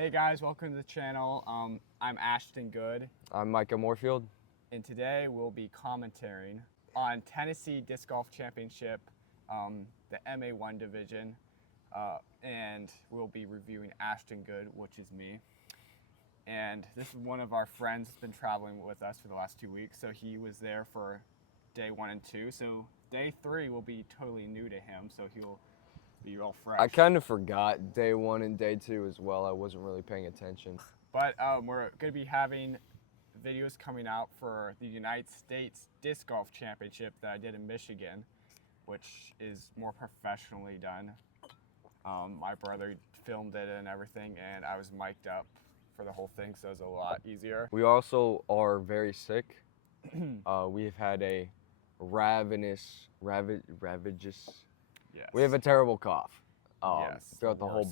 Hey guys, welcome to the channel. I'm Ashton Good, I'm Micah Moorfield. and today we'll be commentating on Tennessee Disc Golf Championship, the MA1 division, and we'll be reviewing Ashton Good, which is me. And this is one of our friends that's been traveling with us for the last 2 weeks, so he was there for day 1 and 2. So day 3 will be totally new to him, so he'll be real fresh. I kind of forgot day 1 and day 2 as well. I wasn't really paying attention. But we're going to be having videos coming out for the United States Disc Golf Championship that I did in Michigan, which is more professionally done. My brother filmed it and everything, and I was mic'd up for the whole thing, so it was a lot easier. We also are very sick. We've had a ravageous. Yes. We have a terrible cough. Yes, Throughout the whole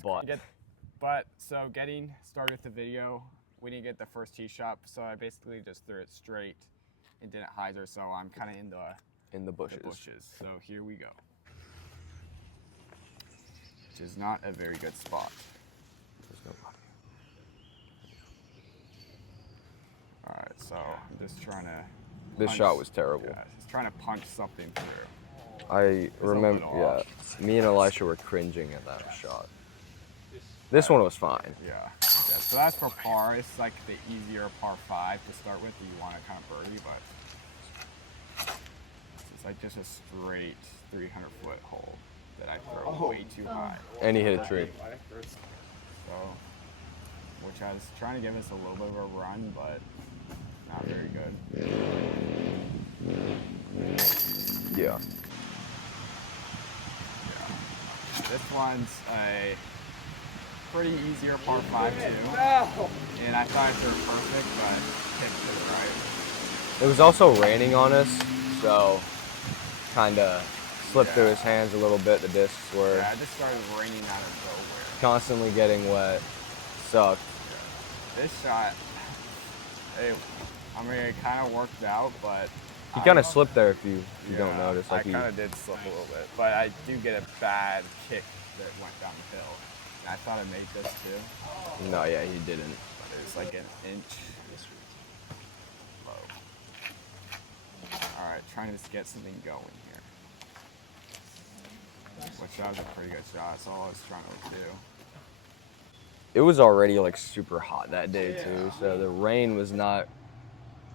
butt. So getting started with the video, we didn't get the first tee shot, so I basically just threw it straight and didn't hyzer, so I'm kind of in the bushes. So here we go. Which is not a very good spot. There's nobody. Alright, so I'm just trying to This shot was terrible. Yeah, just trying to punch something through. I remember, yeah, me and Elisha were cringing at that shot. This one was fine. Yeah. So that's for par. It's like the easier par 5 to start with if you want to kind of birdie, but it's like just a straight 300-foot hole that I throw way too high. And he hit a tree. So, which I was trying to give us a little bit of a run, but not very good. Yeah. This one's a pretty easier par 5 too. And I thought I threw it perfect, but tipped to the right. It was also raining on us, so kind of slipped through his hands a little bit. The discs were Yeah, it just started raining out of nowhere. constantly getting wet. Sucked. This shot, it kind of worked out, but He kind of slipped there if you don't yeah, notice. Like I kind of did slip a little bit, but I do get a bad kick that went down the hill. And I thought I made this too. No, yeah, he didn't. But it was like an inch low. All right, trying to just get something going here. Which that was a pretty good shot. That's all I was trying to do. It was already like super hot that day too, so the rain was not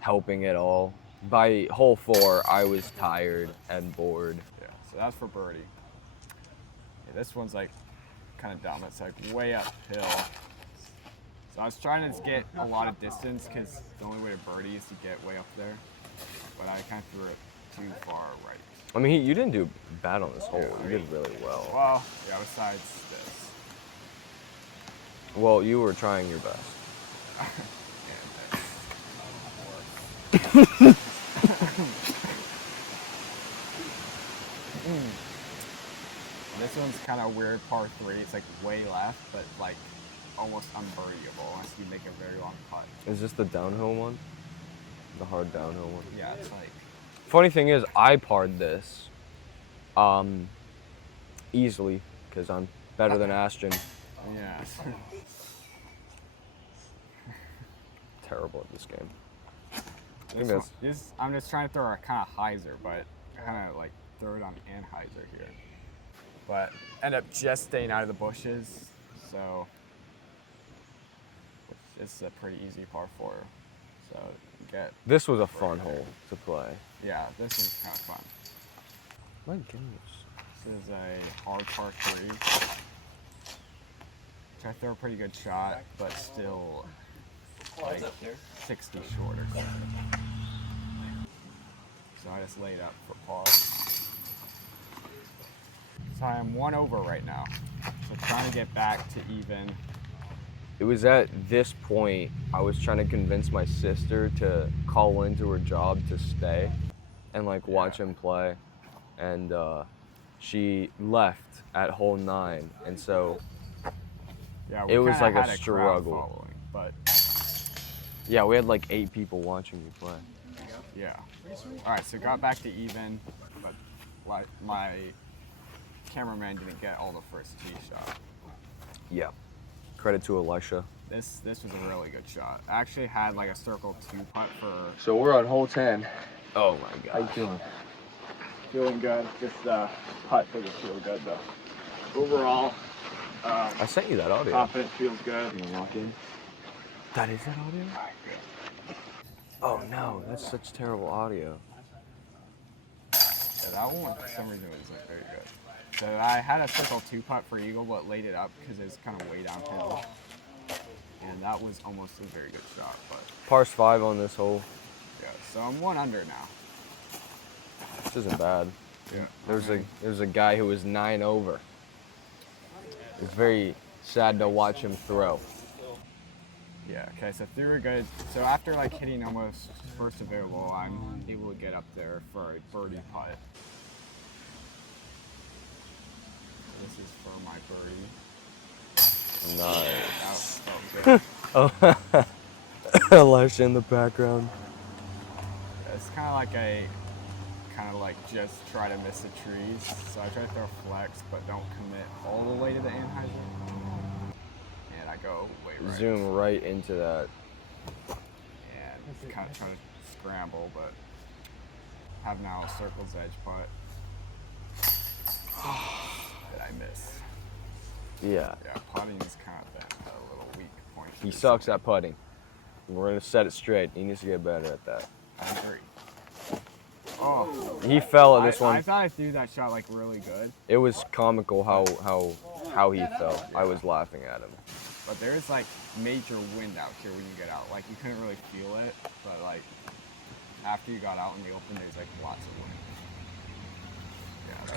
helping at all. By hole 4, I was tired and bored. Yeah, so that's for birdie. Yeah, this one's like kind of dumb. It's like way uphill. So I was trying to get a lot of distance because the only way to birdie is to get way up there. But I kind of threw it too far right. I mean, you didn't do bad on this hole. You did really well. Well, yeah, besides this. Well, you were trying your best. This one's kind of weird, par 3. It's like way left, but like almost unbirdieable unless you make a very long putt. Is this the downhill one? The hard downhill one? Yeah, it's like. Funny thing is, I parred this easily because I'm better than Ashton. Yeah. Terrible at this game. I'm just trying to throw a kind of hyzer, but kind of like throw it on anhyzer here. But end up just staying out of the bushes, so it's a pretty easy par 4. So This was a fun hole to play. yeah, this is kind of fun. My goodness. This is a hard par 3. Which I throw a pretty good shot, but still like 60 short or something. So I just laid up for par. So I am 1 over right now. So trying to get back to even. It was at this point I was trying to convince my sister to call into her job to stay and like watch him play, and she left at hole 9, and so Yeah, it was like had a struggle. Following, but yeah, we had like 8 people watching me play. yeah. All right, so got back to even, but like my cameraman didn't get all the first tee shot. Yeah. Credit to Elisha. This was a really good shot. I actually had like a circle 2 putt for. So we're on hole 10. Oh my god. How you feeling? Feeling good. Just putt doesn't feel good though. Overall, I sent you that audio. confidence feels good. You wanna lock in? That is that audio? Oh no, that's such terrible audio. Yeah, that one for some reason was like very good. So I had a circle 2 putt for eagle, but laid it up because it was kind of way downhill. And that was almost a very good shot, but Par's 5 on this hole. yeah. So I'm 1 under now. This isn't bad. Yeah. There's a guy who was 9 over. It's very sad to watch him throw. Yeah. Okay. So through a good. So after like hitting almost first available, I'm able to get up there for a birdie putt. This is for my birdie. Nice. That felt good. Oh, Lash in the background. It's kind of like just try to miss the trees. So I try to throw flex, but don't commit all the way to the anhyzer. And I go way right. Zoom right into that. And kind of try to scramble, but have now a circle's edge putt that I miss. Yeah. Yeah, putting is kind of a little weak point. He sucks at putting. We're gonna set it straight. He needs to get better at that. I agree. Oh, He fell at this I one. thought I threw that shot like really good, It was comical how he fell. I was laughing at him. but there's like major wind out here when you get out. Like you couldn't really feel it, but like after you got out in the open, there's like lots of wind. Yeah, that's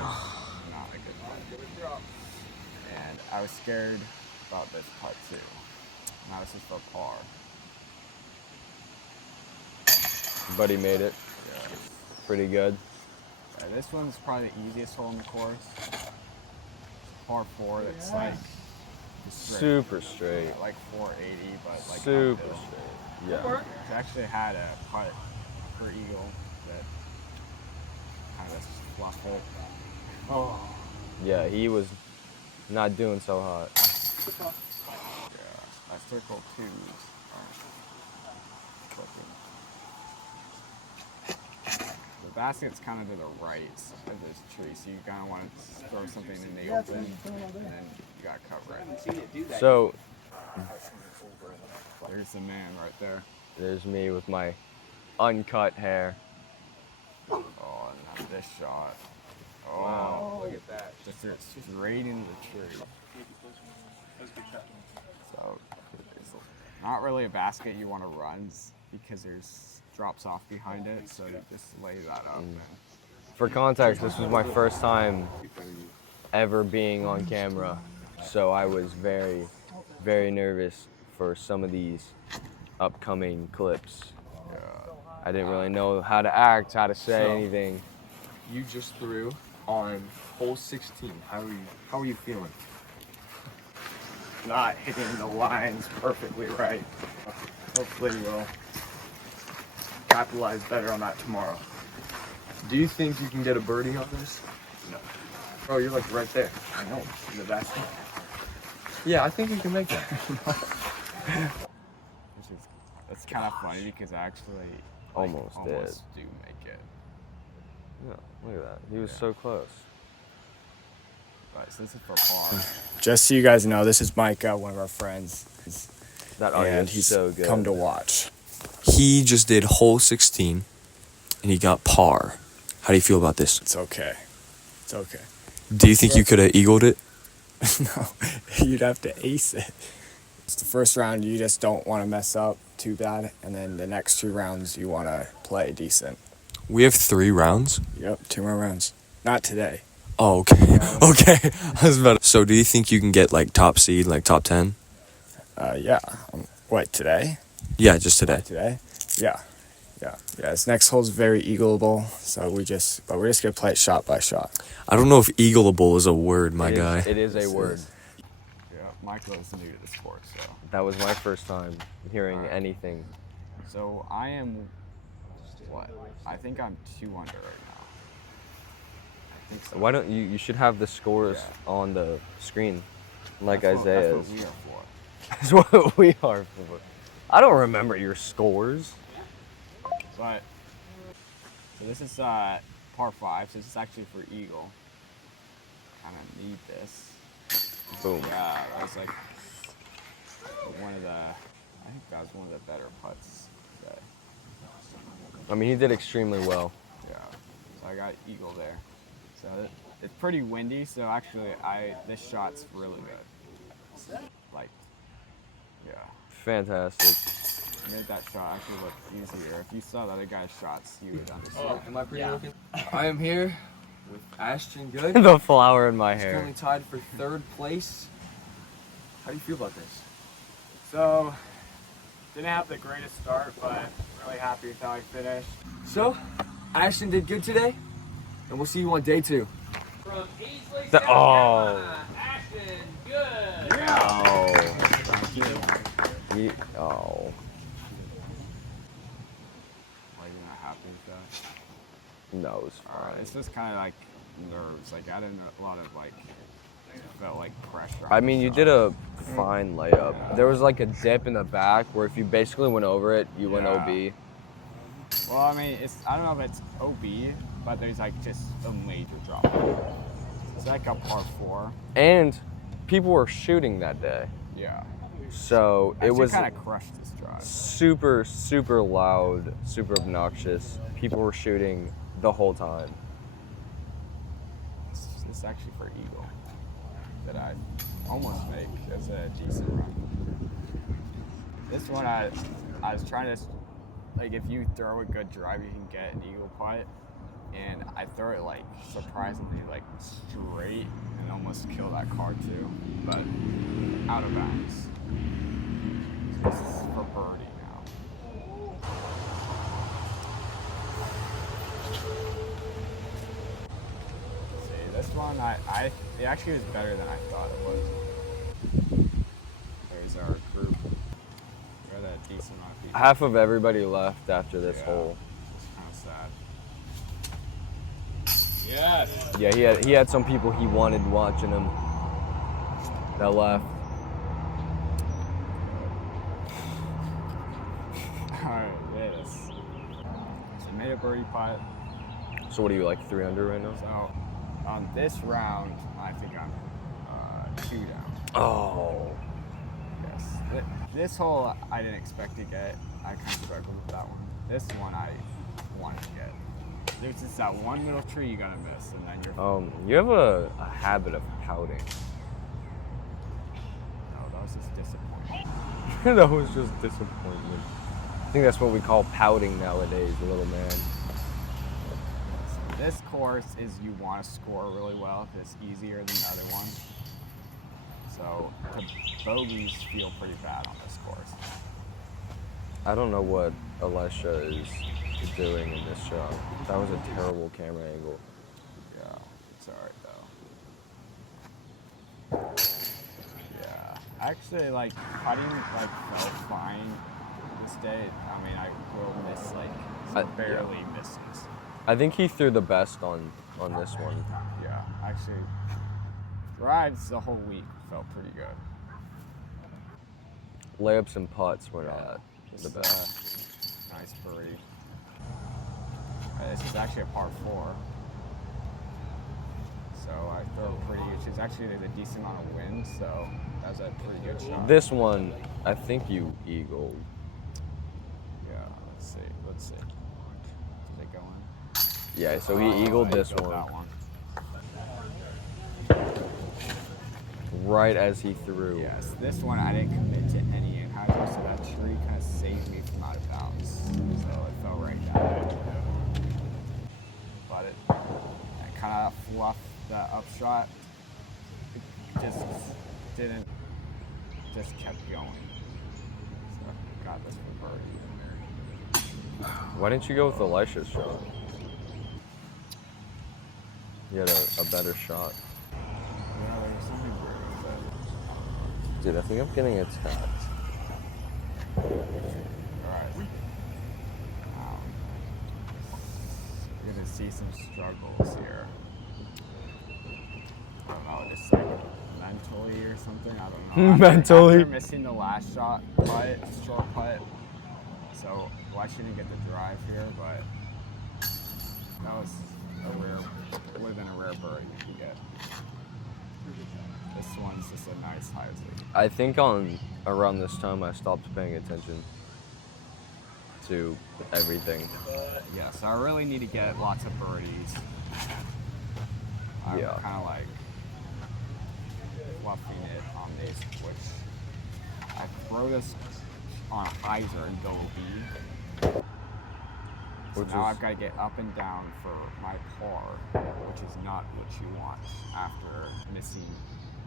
not a good putt. And I was scared about this putt too. Now this is for par. But he made it. Yeah. Pretty good. Yeah, this one's probably the easiest hole in the course. Par 4 that's like straight. Super straight. Yeah, like 480, but like Super uphill. straight. Yeah. I actually had a putt for eagle that kind of fluffed it. Oh. Yeah, he was not doing so hot. Yeah, my circle 2s aren't clicking. The basket's kind of to the right of this tree, so you kind of want to throw something in the open, and then you got to cover it. So There's the man right there. there's me with my uncut hair. Oh, and not this shot. Oh, wow, look at that. Just straight into the tree. So it's not really a basket you want to run because there's drops off behind it, so you just lay that up. For context, this was my first time ever being on camera, so I was very, very nervous for some of these upcoming clips. Yeah. I didn't really know how to act, how to say So- anything. You just threw on hole 16. How are you feeling? Not hitting the lines perfectly right. Hopefully we'll capitalize better on that tomorrow. Do you think you can get a birdie on this? No. Oh, you're like right there. I know, the best. Yeah, I think you can make that. It's kind of funny because I actually Almost do make it. Yeah, look at that. He was so close. Right, so this is for par. Just so you guys know, this is Micah, one of our friends, That audio and is he's so good. come to watch. He just did hole 16 and he got par. How do you feel about this? It's okay. It's okay. Do you think you could have eagled it? No, you'd have to ace it. It's the first round, you just don't want to mess up too bad, and then the next 2 rounds, you want to play decent. We have 3 rounds. Yep, 2 more rounds. Not today. Oh, okay. Okay. I was about to... So do you think you can get like top seed, like top 10? Yeah. What, today? Yeah, just today. Today? Yeah. Yeah. This next hole's very eagleable, so we're just gonna play it shot by shot. I don't know if eagleable is a word, my It is- guy. It is a This word. is- Yeah, Michael is new to the sport, so. That was my first time hearing anything. So I am, what? I think I'm 2 under right now. I think so. Why don't you should have the scores on the screen like That's Isaiah what is. we are That's what we are for. I don't remember your scores. But so this is par 5. So this is actually for eagle. Kind of need this. Boom. Yeah, that was like one of the. I think that was one of the better putts today. I mean, he did extremely well. Yeah. So I got eagle there. So it's pretty windy. So actually, this shot's really good. Like, yeah. Fantastic. Made that shot actually look easier. If you saw the other guy's shots, you would understand. Am I pretty looking? I am here with Ashton Good. The flower in my He's hair. currently tied for 3rd place. How do you feel about this? So, didn't have the greatest start, but really happy with how I finished. So, Ashton did good today, and we'll see you on day 2. From Easley, The- South oh. Carolina, Ashton Good. Oh. Thank you. Oh. Why are you not happy with that? No, it's fine. It's just kind of like nerves. Like, I didn't a lot of like, felt like pressure. I mean, you did a fine layup. There was like a dip in the back where if you basically went over it, you went Yeah. OB. Well, I mean, I don't know if it's OB, but there's like just a major drop. It's like a par 4. And people were shooting that day. Yeah. So it was kind of crushed this drive. super, super loud, super obnoxious. People were shooting the whole time. It's actually for eagle that I almost make as a decent run. This one I was trying to, like, if you throw a good drive, you can get an eagle putt. And I throw it like surprisingly like straight and almost kill that car too, but out of bounds. So this is for birdie now. See, this one it actually was better than I thought it was. There's our group. We got a decent amount of people. Half of everybody left after this Yeah. hole. It's kind of sad. Yes. Yeah, he had some people he wanted watching him that left. Alright, this. So I made a birdie putt. So what are you, like 3 under right now? So on this round, I think I'm 2 down. Oh. Yes. This hole I didn't expect to get. I kind of struggled with that one. This one I wanted to get. There's just that one little tree you gotta miss, and then you're. You have a habit of pouting. No, that was just disappointing. That was just disappointment. I think that's what we call pouting nowadays, little man. So this course is you want to score really well because it's easier than the other one. So the bogeys feel pretty bad on this course. I don't know what Elisha is doing in this shot. That was a terrible camera angle. Yeah, it's alright though. Yeah, actually, like putting like felt fine this day. I mean, I will miss like barely misses. I think he threw the best on this one. Yeah, actually, drives the whole week felt pretty good. Layups and putts were not the It's, best. Nice birdie. This is actually a par 4. So I throw pretty, which is actually there's a decent amount of wind, so that's a pretty good shot. This one, I think you eagled. Yeah, let's see. Did it go in? Yeah, so he eagled this eagled one that one. right as he threw. Yes, this one I didn't commit to any in-hyzer, so that tree kind of saved me from out of bounds. So it fell right down. But it kind of fluffed the upshot. It just didn't, just kept going. So got this for birdie. Why didn't you go with Elisha's shot? You had a better shot. Yeah, there's something weird with it. Dude, I think I'm getting attacked. Alright. You're gonna see some struggles here. I don't know, just like mental mentally or something. I don't know. Mentally? After missing the last short putt. So, well, I shouldn't get the drive here, but that was would have been a rare birdie you could get. This one's just a nice high tee. I think around this time I stopped paying attention to everything. Yeah, so I really need to get lots of birdies. I'm Yeah. kind of like fluffing it on these, which I throw this on a hyzer and go B. So Which now is- I've got to get up and down for my par, which is not what you want after missing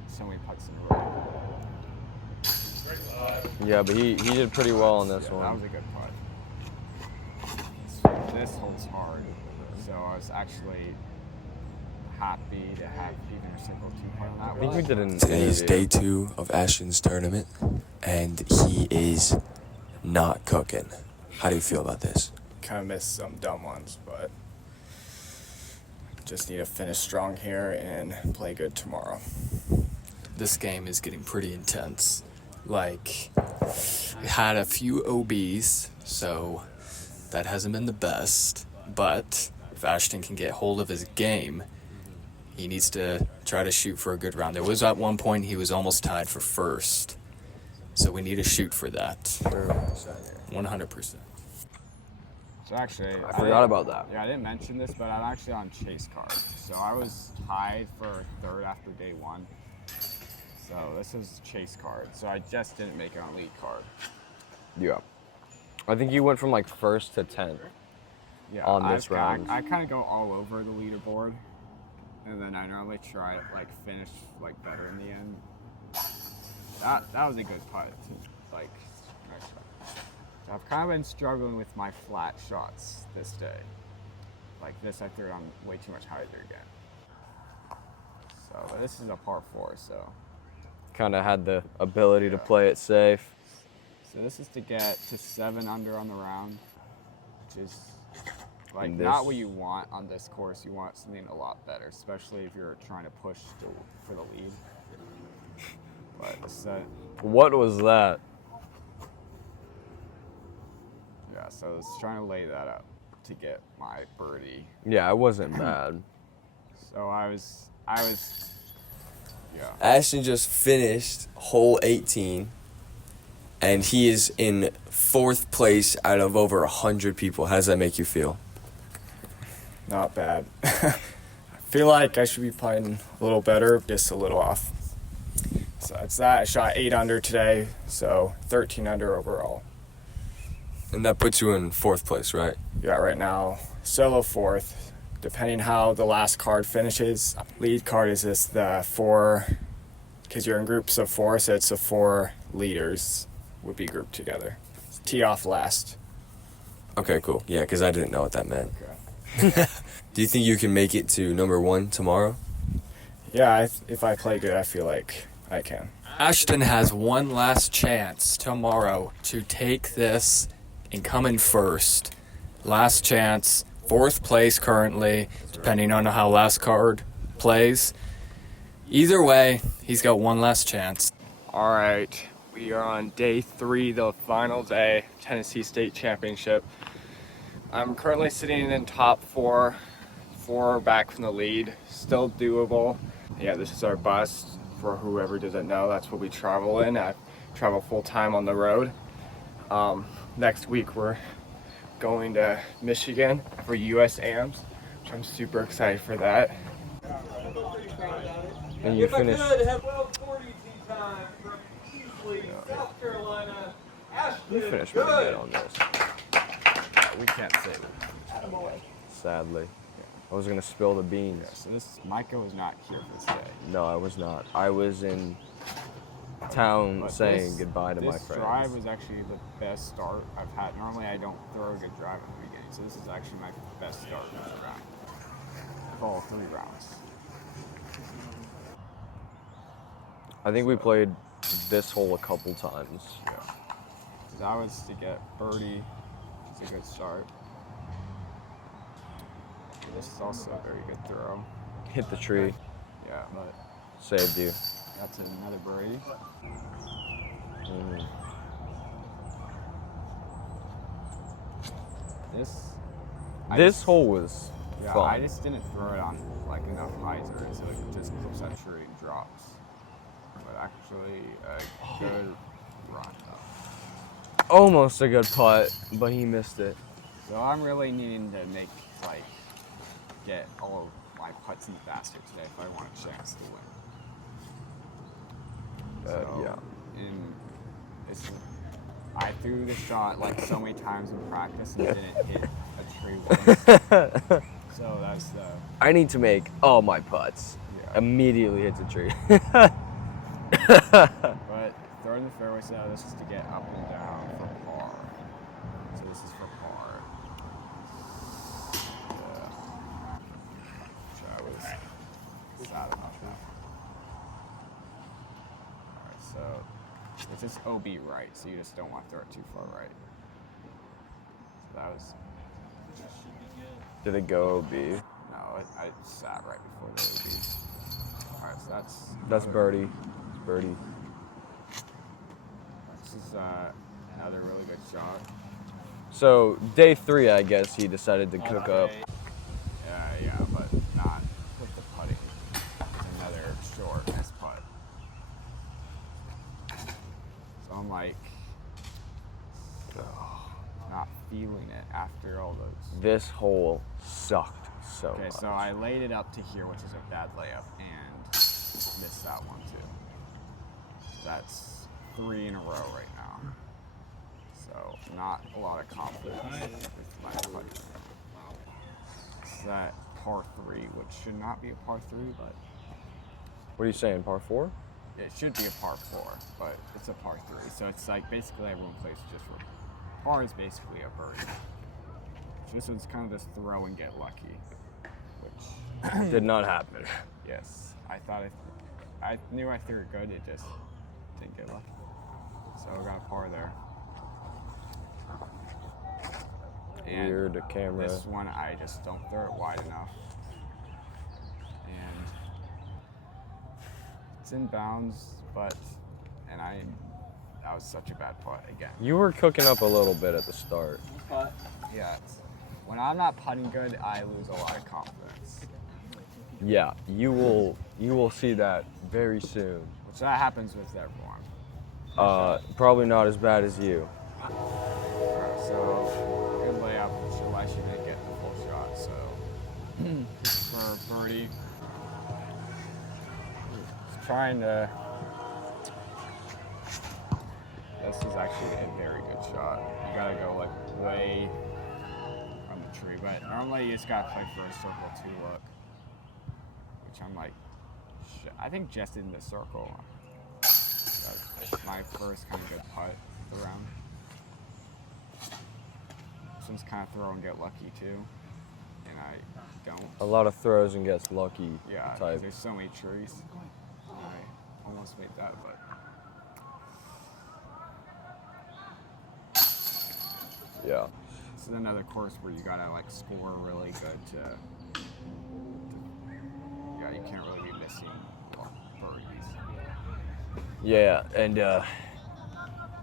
so many putts in a row. Yeah, but he did pretty well on this Yeah, one. that was a good putt. This holds hard, so I was actually happy to have even a simple 2 putt on that I think one. we did an Today is interview. day 2 of Ashton's tournament, and he is not cooking. How do you feel about this? Kind of missed some dumb ones, but just need to finish strong here and play good tomorrow. This game is getting pretty intense. Like, we had a few OBs, so that hasn't been the best. But if Ashton can get hold of his game, he needs to try to shoot for a good round. There was at one point he was almost tied for first, so we need to shoot for that. 100%. So actually, I forgot about that. Yeah, I didn't mention this, but I'm actually on chase cards. So I was tied for third after day 1. So this is chase card. So I just didn't make it on lead card. Yeah. I think you went from like first to 10th. Yeah, On this round. I kind of go all over the leaderboard, and then I normally try to like finish like better in the end. That was a good putt. Like, nice shot. So I've kind of been struggling with my flat shots this day. Like this, I threw it on way too much hyzer again. So this is a par 4. So Kind of had the ability to play it safe. this is to get to 7 under on the round, which is like And not this- what you want on this course. You want something a lot better, especially if you're trying to push for the lead. But this is What was that? yeah, so I was trying to lay that up to get my birdie. Yeah, it wasn't bad. So I was yeah. Ashton just finished hole 18, and he is in 4th place out of over 100 people. How does that make you feel? Not bad. I feel like I should be playing a little better, just a little off. Besides that, I shot 8 under today, so 13 under overall. And that puts you in 4th place, right? Yeah, right now, solo 4th. Depending how the last card finishes, lead card is just the 4, because you're in groups of 4, so it's the 4 leaders would be grouped together. Tee off last. Okay, cool. Yeah, because I didn't know what that meant. Okay. Do you think you can make it to number 1 tomorrow? Yeah, if I play good, I feel like I can. Ashton has one last chance tomorrow to take this and come in first. Last chance, 4th place currently, depending on how last card plays. Either way, he's got one last chance. All right, we are on day 3, the final day, Tennessee State Championship. I'm currently sitting in top 4 back from the lead, still doable. Yeah, this is our bus. For whoever doesn't know, that's what we travel in. I travel full time on the road. Next week we're going to Michigan for US AMs, which I'm super excited for that. And you finished. 12:40 tee time from Easley, South Carolina. Ashton, You finished pretty good on this. We can't say that. Sadly, I was gonna spill the beans. Yeah, so this Micah was not here for this day. No, I was not. I was in town But saying this- goodbye to my This friends. drive was actually the best start I've had. Normally I don't throw a good drive at the beginning, so this is actually my best start in this round. Of all 3 rounds. I think we played this hole a couple times. Yeah. So that was to get birdie, which is a good start. This is also a very good throw. Hit the tree, Yeah, but saved you. That's another birdie. Mhm. This hole was Yeah, fun. I just didn't throw it on like enough hyzer, so it just clips that tree and drops. But actually, a good run though. Almost a good putt, but he missed it. So I'm really needing to get all of my putts in the basket today if I want a chance to win. Yeah. I threw the shot like so many times in practice and didn't hit a tree once. So that's the. I need to make all my putts. Yeah. Immediately hits a tree. But throwing the fairway so this is to get up and down for par. So this is for par. Yeah. Which I was sad about that. Alright, so it's just OB right, so you just don't want to throw it too far right. So that was. Did it go OB? No, I sat right before the OB. Alright, so That's birdie. It's birdie. This is another really good shot. So day 3, I guess he decided to cook up. Yeah, but not with the putting. It's another short miss putt. So I'm like, not feeling it after all those. This hole sucked so Okay, much. so I laid it up to here, which is a bad layup, and missed that one too. That's 3 in a row right now. So not a lot of confidence with my putt. It's that par 3, which should not be a par 3, but What are you saying, par 4? it should be a par 4, but it's a par 3. So it's like basically everyone plays just for par is basically a birdie. So this one's kind of just throw and get lucky, which Did not happen. yes, I knew I threw it good. It just didn't get lucky. So I got a par there. And Weird camera. this one I just don't throw it wide enough, and it's in bounds, but that was such a bad putt again. You were cooking up a little bit at the start. Yeah, when I'm not putting good, I lose a lot of confidence, Yeah, you will see that very soon. which that happens with everyone. Probably not as bad as you. Alright, so good layup, so I should make it the full shot. So for birdie, just trying to. This is actually a very good shot. You gotta go like way from the tree, but normally you just gotta play for a circle 2 look, which I'm like, I think just in the circle. That's my first kind of good putt of the round. This one's kind of throw and get lucky too, and I don't. A lot of throws and gets lucky Yeah, 'cause type. there's so many trees. I almost made that, but Yeah. this is another course where you gotta like score really good to yeah, you can't really be missing birdies. Yeah, and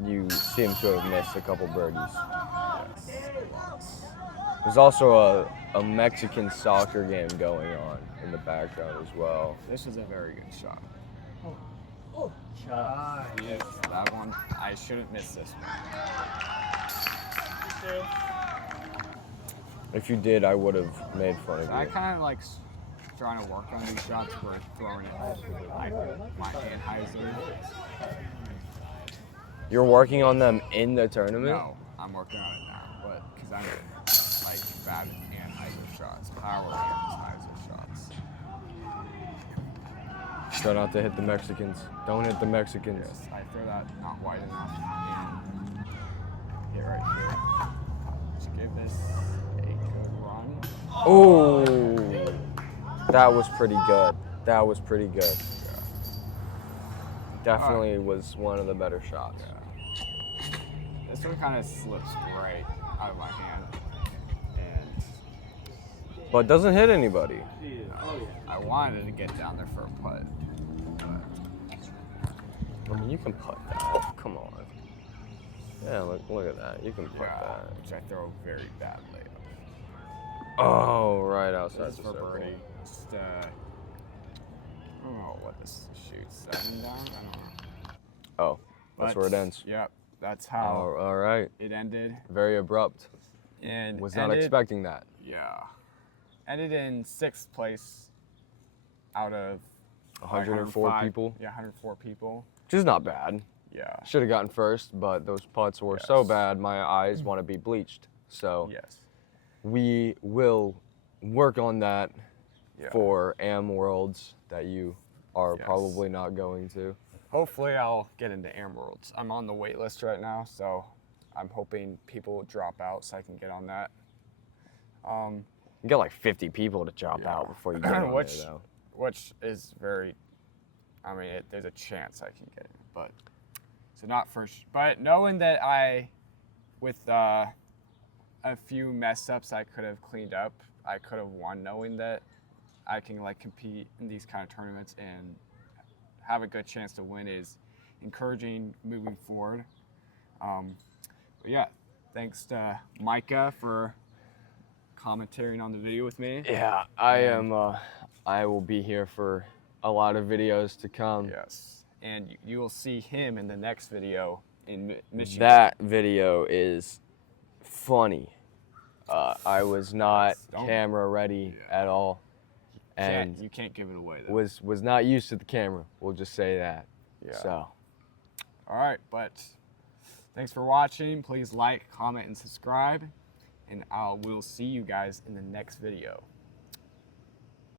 you seem to have missed a couple birdies. Yes, lots. There's also a Mexican soccer game going on in the background as well. This was a very good shot. Yes, that one, I shouldn't miss this one. If you did, I would have made fun of So I you. kind of like trying to work on these shots where I'm throwing it like my Anheuser. You're working on them in the tournament? No, I'm working on it now, but because I'm like bad at Anheuser shots, power Anheuser shots. Try not to hit the Mexicans. Don't hit the Mexicans. Yes, I throw that not wide enough and hit right here. Should give this a good run. Oh, that was pretty good. That was pretty good. Definitely was one of the better shots. This one kind of slips right out of my hand, and But doesn't hit anybody. I wanted to get down there for a putt, but I mean, you can putt that. Come on. Yeah, look at that. You can putt that. Which I throw very badly. Oh, right outside This is the for circle. birdie. Just, I don't know what this shoots. 7 down? I don't know. Oh, that's where it ends. Yep, that's Oh, how all right. it ended. Very abrupt. And Was not ended- expecting that. Yeah. Ended in 6th place out of 104 people, Yeah, 104 people. which is not bad. Yeah. Should have gotten first, but those putts were so Yes. bad, my eyes want to be bleached. So Yes. we will work on that Yeah. for AM Worlds that you are Yes. probably not going to. Hopefully I'll get into Emeralds. I'm on the wait list right now, so I'm hoping people will drop out so I can get on that. You got like 50 people to drop Yeah. out before you get on Which- there, though. Which is very, I mean, there's a chance I can get in, but so not first. But knowing that with a few mess ups I could have cleaned up, I could have won. Knowing that I can like compete in these kind of tournaments and have a good chance to win is encouraging moving forward. But yeah, thanks to Micah for commentating on the video with me. Yeah, I am. I will be here for a lot of videos to come. Yes, and you will see him in the next video in Michigan. That video is funny. I was not Don't- camera ready at all, and You can't give it away though. was not used to the camera. We'll just say that. Yeah. So All right, but thanks for watching. Please like, comment, and subscribe, and we'll see you guys in the next video.